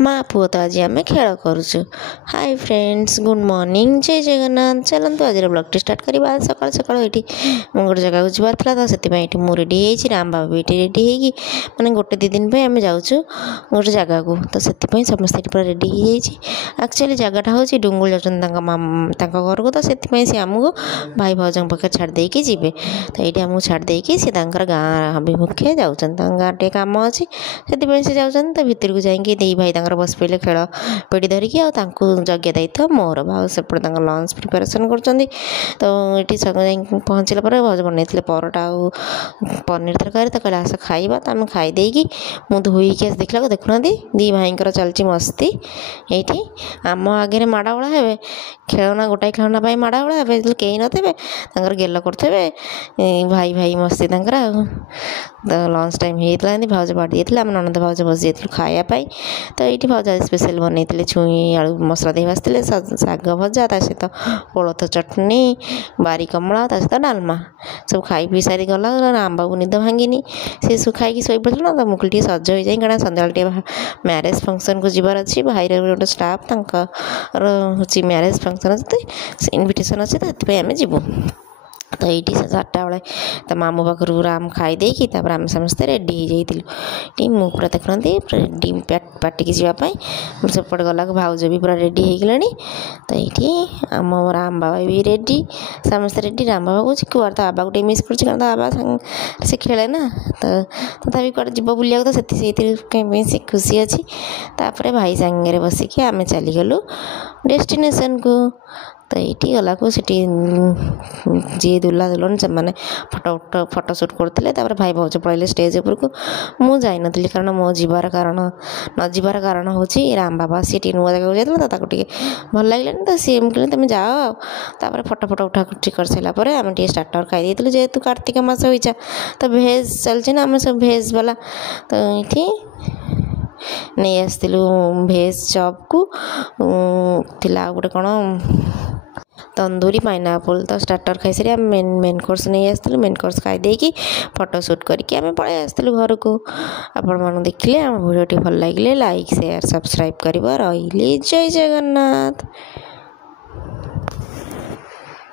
माँ पुओ तो आज आम खेल करुचु। हाय फ्रेंड्स, गुड मॉर्निंग, जय जगन्नाथ। चलतु आज ब्लॉग स्टार्ट करवा। सकाल सकाल ये गोटे जगह जबार था, तो से मुझे रेडी हो राम बाबा भी रेडी होगी मैंने गोटे दी दिन आम जाऊँ गोटे जगह को, तो से समस्त पूरा रेडी हो एक्चुअली जगटा हूँ डुंगुल जाऊँ घर को, तो से आमको भाई भाज पाखे छाड़दे जी। तो ये आमको छाड़दे सी गाँ अभिमुखे जाऊँ, गाँ टे कम अच्छी से जाऊँ। तो भितर को जाइए दी भाई बस पड़े खेल पेटी धरिकी जगे दायित्व मोर भाव सेपटे लंच प्रिपेरेसन कर। तो ये पहुँचला भाज बनई परोटा आ पनीर तरकारी, तो कहले आस खाइबा। तो आम खाईदे मुझे धोईकी देखला देखुना दी भाई चलती मस्ती। ये आम आगे माड़गोड़ा हे खेलना गोटाए खेलना माड़गोड़ा हे कई नथे गेल करते भाई भाई मस्ती तो लंच टाइम होता भाज बाड़ी जाते आम ननद भाज बस जाइए खायापाई। तो ये भाज स्पेशल बनई छुई आलू मसला दे भाजते शाग भजा सहित कोलथ चटनी बारी कमला सहित डालमा सब खाई पी सारी गला। राम बाबू निद भांगिनी सी सब खाई शो पड़ा ना, तो मुझे सज हो जाए क्या सन्ध्या मैरेज फंक्शन को जबार अच्छी भाई गोटे स्टाफ हूँ मैरेज फंक्शन अच्छे इनविटेशन अच्छे, तो ये आम जीवु। तो ये 4टा बेले तो मामू पाखु राम खाईदे आम समस्ते रेडी हो जाइलु। मु पूरा देखना रेडी पार्टी की जावाई सेपट गला भाउज भी पूरा रेडी हो गले। तो ये आम राम बाबा भी रेडी, समस्ते रेडी। राम बाबा कौन कुआर तो बाबा को मिस कर बाबा से खेले ना, तो तथा कौन जीव बुलिया तो से खुशी अच्छी। तापर भाई सांगे बसिकी आम चलीगलु डेस्टिनेशन को। तो ये गला को जी दुला दुल्हन से मैंने फोटो शूट करते, भाई भाज पड़े स्टेज उपरको। मु जाई नथली कारण मो जीवार कारण न जीवार कारण हूँ राम बाबा सी नुआ जगह जाता, तो भल लगे तो सी कहले तुम जाओ। तापर फोटो फोटो उठा उठी कर सारापर आम स्टार्टर खाई जेहेतु कार्तिक मास होईचा, तो भेज चलचे ना आम सब भेज वाला। तो ये नहीं आसलु भेज चॉप को थिला गोटे कौन तंदूरी पाइनापल। तो स्टार्टर खाई सारी मेन कोर्स नहीं आसलु। मेन कोर्स खाईदे फोटो शूट करके आम पलि आसलु घर को। आपण मैंने देखिले आम वीडियो भल लगे लाइक शेयर सब्सक्राइब कर रही। जय जगन्नाथ।